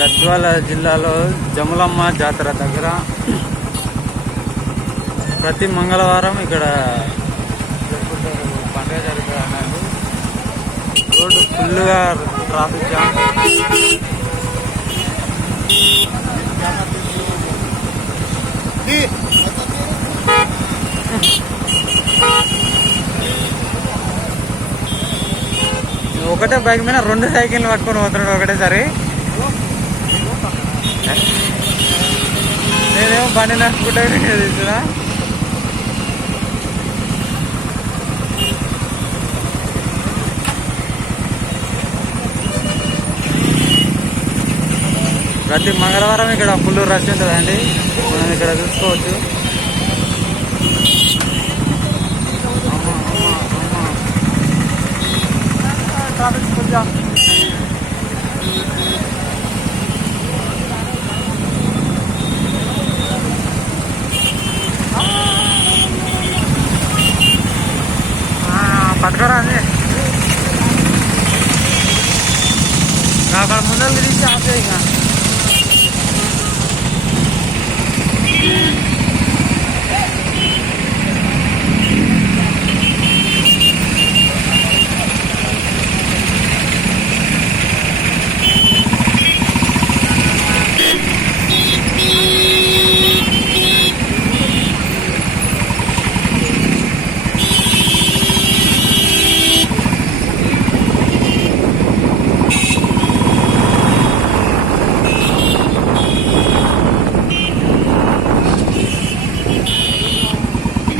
గద్వాల జిల్లాలో జములమ్మ జాతర దగ్గర ప్రతి మంగళవారం ఇక్కడ పండుగ జరుగుతుంది అన్నారు రోడ్డు ఫుల్గా ట్రాఫిక్ జామ్. ఒకటే బైక్ మీద రెండు సైకిల్ పట్టుకొని పోతున్నాడు ఒకటేసారి. నేనేమో బండి నడుపుకుంటే తీసుకున్నా ప్రతి మంగళవారం ఇక్కడ ఫుల్ రష్ ఉంటుందండి మనం ఇక్కడ చూసుకోవచ్చు. అమ్మా, అమ్మా, ట్రాఫిక్ పట్టుకోరా అది అక్కడ ముందర తీసి ఆపేయి ఇంకా.